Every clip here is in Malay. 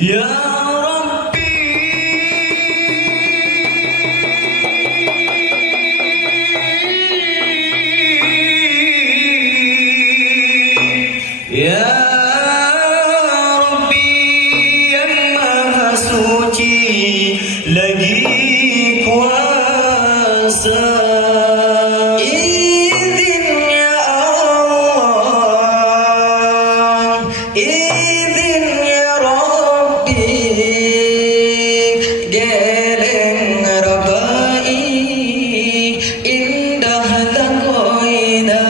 Ya Rabbi, Ya Rabbi yang Maha Suci lagi kuasa. Izin ya Allah, izin ya Rabbi, geleng Rapai indah tanggoina.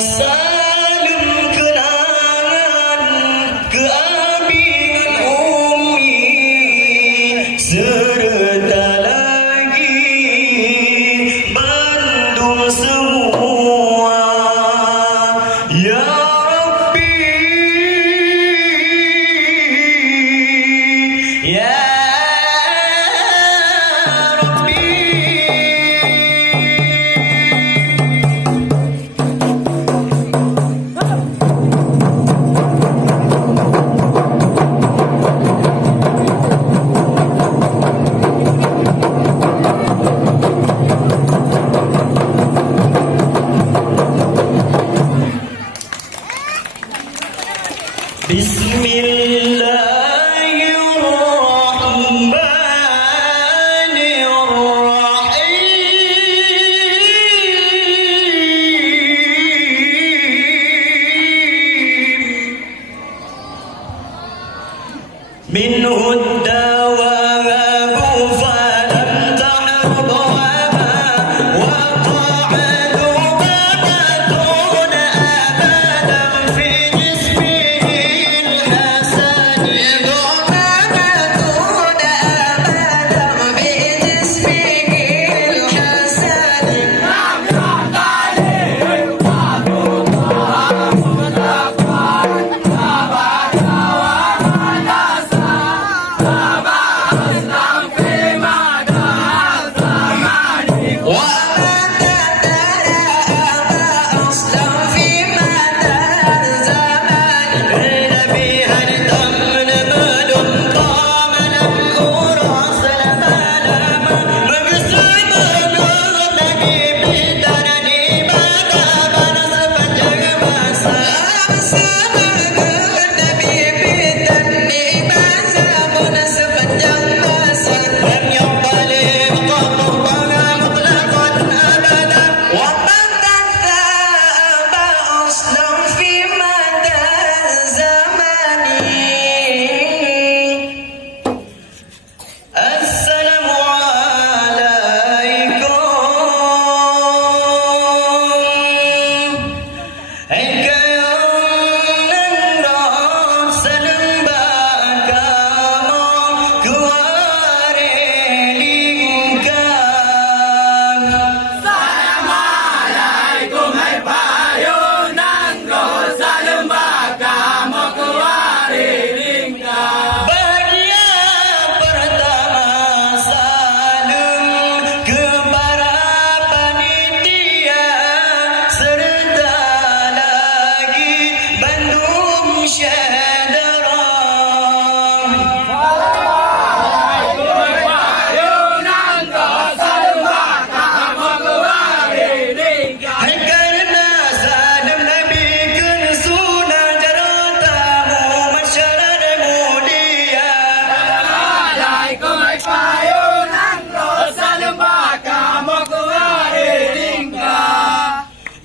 Salam kenangan ke abi dan umi, serta lagi Bandung semua. Ya Rabbi, Ya Rabbi. Bismillahirrahmanirrahim. Minhu ad-dawa'u falam ta'rud wama waqa'adu baqatun abadan fi jismihi al-hasan. Baqatun abadan fi jismihi al-hasan.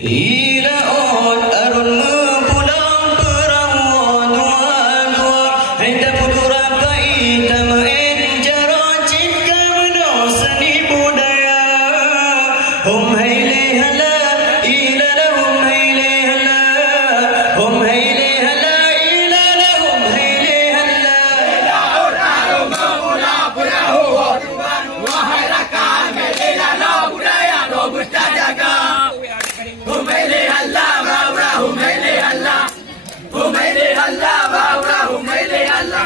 Ilaon arun pulang perahu dua-dua, hendak putu Rapai tamain cara cinta meno seni budaya. Hum haile hala ilala hum haile hala, hum haile hala ilala hum haile hala. Ilaon arun pulang perahu dua-dua, wahai rakan ilala budaya do berjaga.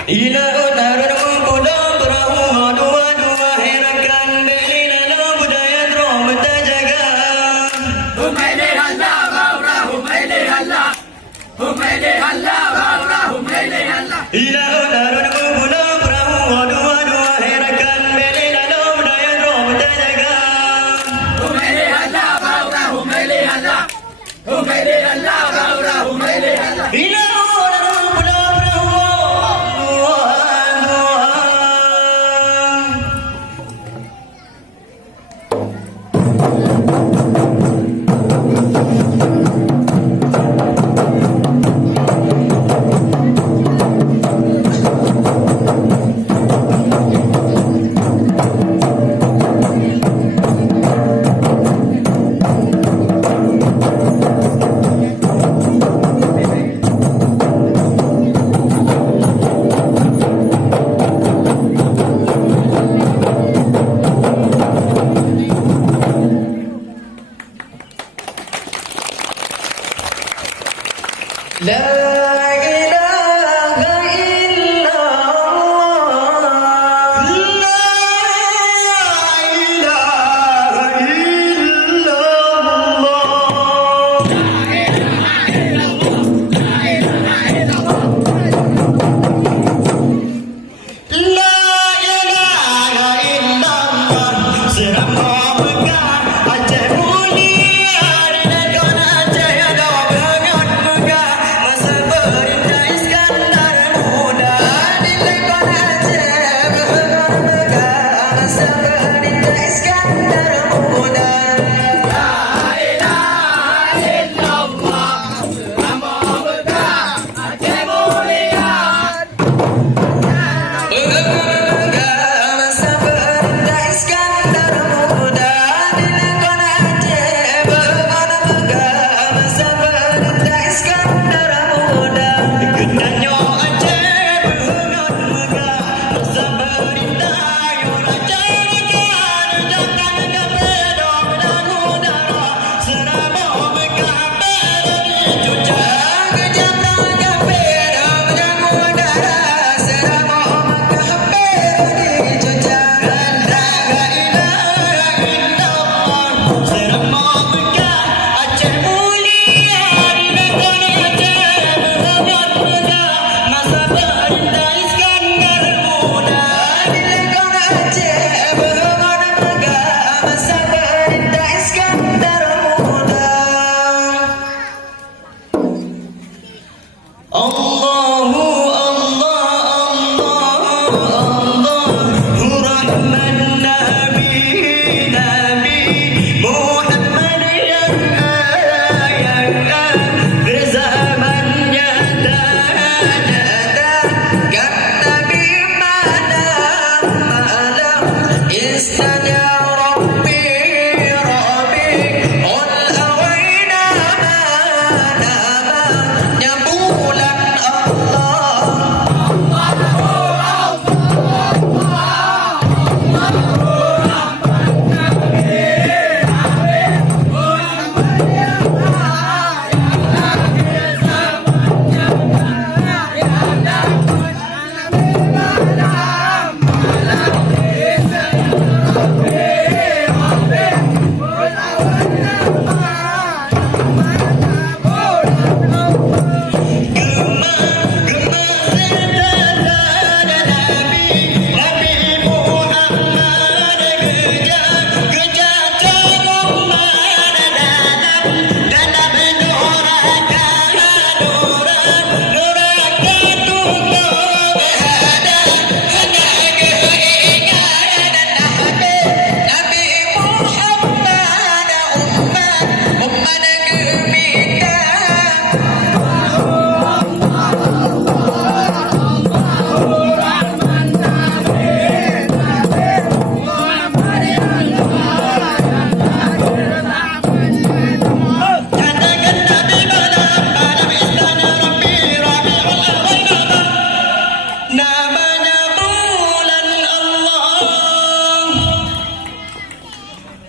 Ilaon arun pulang perahu dua-dua, herakan belila budaya dro berjaga. Humaili halla baura humaili halla, humaili halla baura humaili halla. Ilaon arun pulang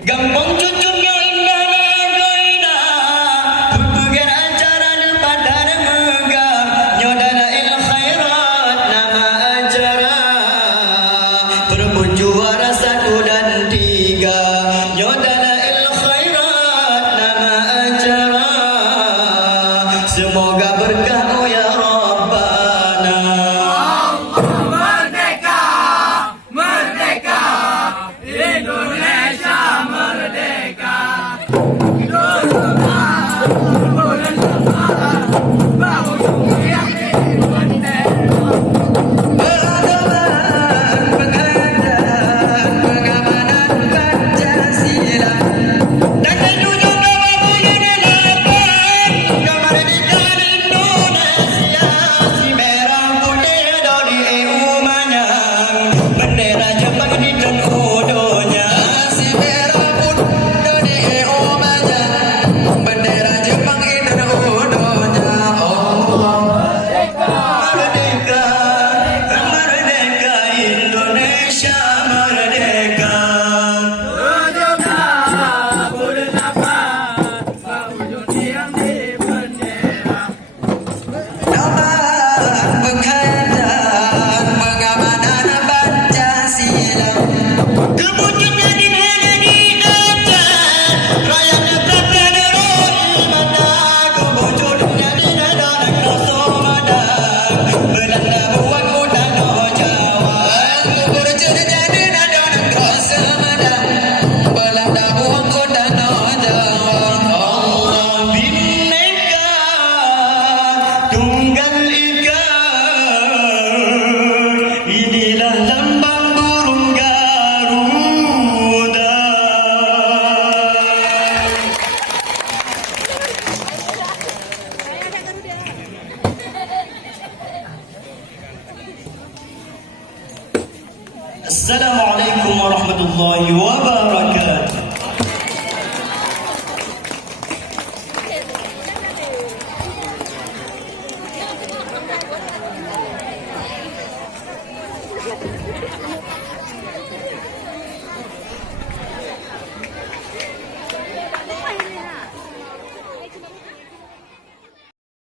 Gampong cucum yang indah lagoina, berbagai acara depan dan megah. Nyo Dalail Khairat nama acara, perebut juara 1 dan 3. Nyo Dalail Khairat nama acara, semoga berkah oh ya Rabbana. Merdeka, merdeka, Indonesia merdeka. Assalamualaikum warahmatullahi wabarakatuh.